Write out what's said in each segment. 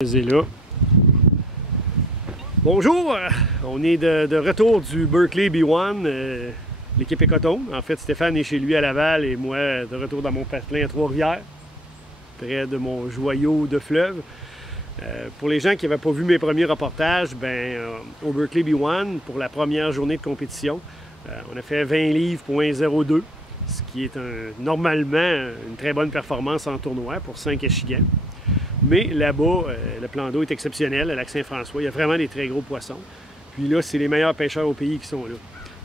Là. Bonjour, on est de retour du Berkeley B1, l'équipe Écoton. En fait, Stéphane est chez lui à Laval et moi de retour dans mon patelin à Trois-Rivières, près de mon joyau de fleuve. Pour les gens qui n'avaient pas vu mes premiers reportages, au Berkeley B1, pour la première journée de compétition, on a fait 20 livres, .02, ce qui est normalement une très bonne performance en tournoi pour 5 échigans. Mais là-bas, le plan d'eau est exceptionnel, à Lac-Saint-François. Il y a vraiment des très gros poissons. Puis là, c'est les meilleurs pêcheurs au pays qui sont là.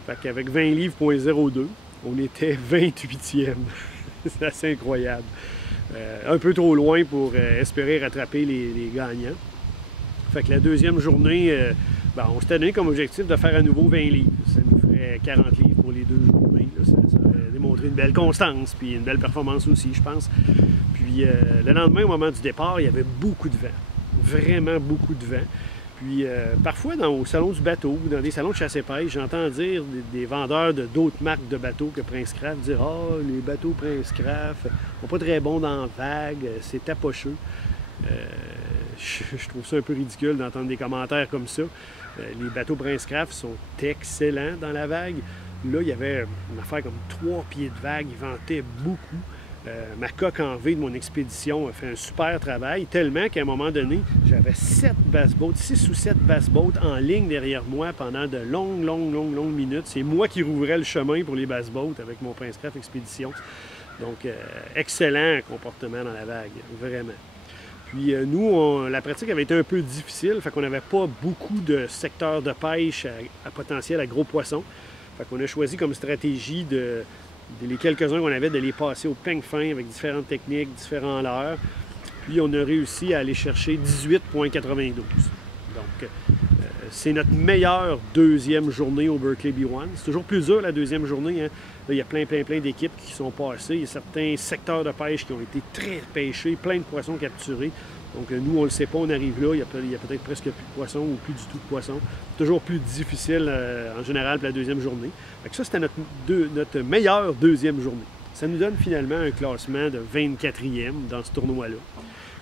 Fait qu'avec 20 livres, .02, on était 28e. C'est assez incroyable. Un peu trop loin pour espérer rattraper les gagnants. Fait que la deuxième journée, on s'était donné comme objectif de faire à nouveau 20 livres. Ça nous ferait 40 livres pour les 2 journées. Là. Ça aurait démontré une belle constance, puis une belle performance aussi, je pense. Puis le lendemain, au moment du départ, il y avait beaucoup de vent. Vraiment beaucoup de vent. Puis parfois, au salon du bateau ou dans des salons de chasse et pêche, j'entends dire des vendeurs d'autres marques de bateaux que Prince Craft dire « Ah, les bateaux Prince Craft sont pas très bons dans la vague, c'est tapocheux. » Je trouve ça un peu ridicule d'entendre des commentaires comme ça. Les bateaux Prince Craft sont excellents dans la vague. Là, il y avait une affaire comme 3 pieds de vague, il ventait beaucoup. Ma coque en V de mon expédition a fait un super travail, tellement qu'à un moment donné, j'avais 6 ou 7 bass-boats en ligne derrière moi pendant de longues minutes. C'est moi qui rouvrais le chemin pour les bass-boats avec mon Prince Craft Expédition. Donc, excellent comportement dans la vague, vraiment. Puis nous, la pratique avait été un peu difficile, fait qu'on n'avait pas beaucoup de secteurs de pêche à potentiel à gros poissons. Fait qu'on a choisi comme stratégie les quelques-uns qu'on avait, de les passer au peigne fin avec différentes techniques, différents leurres. Puis on a réussi à aller chercher 18,92. Donc, c'est notre meilleure deuxième journée au Berkeley B1. C'est toujours plus dur la deuxième journée. Hein. Là, il y a plein d'équipes qui sont passées. Il y a certains secteurs de pêche qui ont été très pêchés, plein de poissons capturés. Donc nous, on ne le sait pas, on arrive là, il y a peut-être presque plus de poissons ou plus du tout de poissons. Toujours plus difficile en général pour la deuxième journée. Fait que ça, c'était notre meilleure deuxième journée. Ça nous donne finalement un classement de 24e dans ce tournoi-là.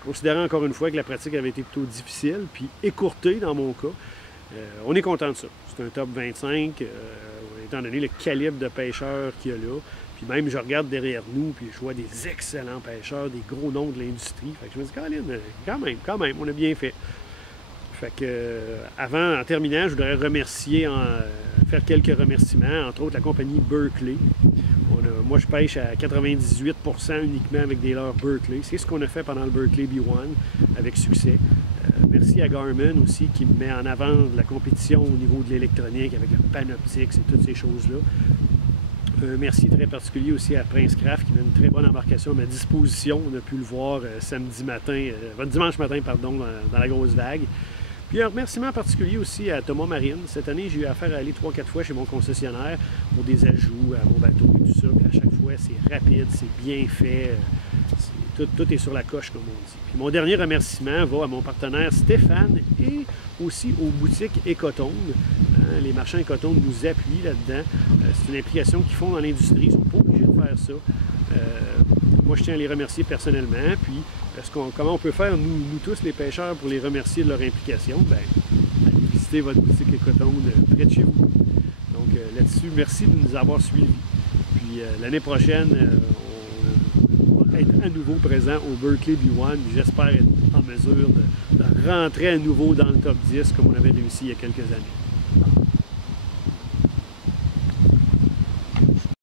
Considérant encore une fois que la pratique avait été plutôt difficile, puis écourtée dans mon cas, on est content de ça. C'est un top 25, étant donné le calibre de pêcheurs qu'il y a là. Puis même, je regarde derrière nous, puis je vois des excellents pêcheurs, des gros noms de l'industrie. Fait que je me dis, Colin, quand même, on a bien fait. Fait que, en terminant, je voudrais faire quelques remerciements, entre autres la compagnie Berkeley. Moi, je pêche à 98% uniquement avec des leurres Berkeley. C'est ce qu'on a fait pendant le Berkeley B1 avec succès. Merci à Garmin aussi qui me met en avant de la compétition au niveau de l'électronique avec le panoptique et toutes ces choses-là. Un merci très particulier aussi à Prince Craft qui met une très bonne embarcation à ma disposition. On a pu le voir dimanche matin, dans la grosse vague. Puis un remerciement particulier aussi à Thomas Marine. Cette année, j'ai eu affaire à aller 3-4 fois chez mon concessionnaire pour des ajouts à mon bateau et tout ça. Puis à chaque fois, c'est rapide, c'est bien fait. Tout est sur la coche, comme on dit. Puis mon dernier remerciement va à mon partenaire Stéphane et aussi aux boutiques Écoton. Les marchands Écoton nous appuient là-dedans. C'est une implication qu'ils font dans l'industrie. Ils ne sont pas obligés de faire ça. Moi, je tiens à les remercier personnellement. Puis, comment on peut faire, nous tous, les pêcheurs, pour les remercier de leur implication? Allez visiter votre boutique Écoton près de chez vous. Donc, là-dessus, merci de nous avoir suivis. Puis, l'année prochaine, on va être à nouveau présent au Berkeley B1. J'espère être en mesure de rentrer à nouveau dans le top 10 comme on avait réussi il y a quelques années.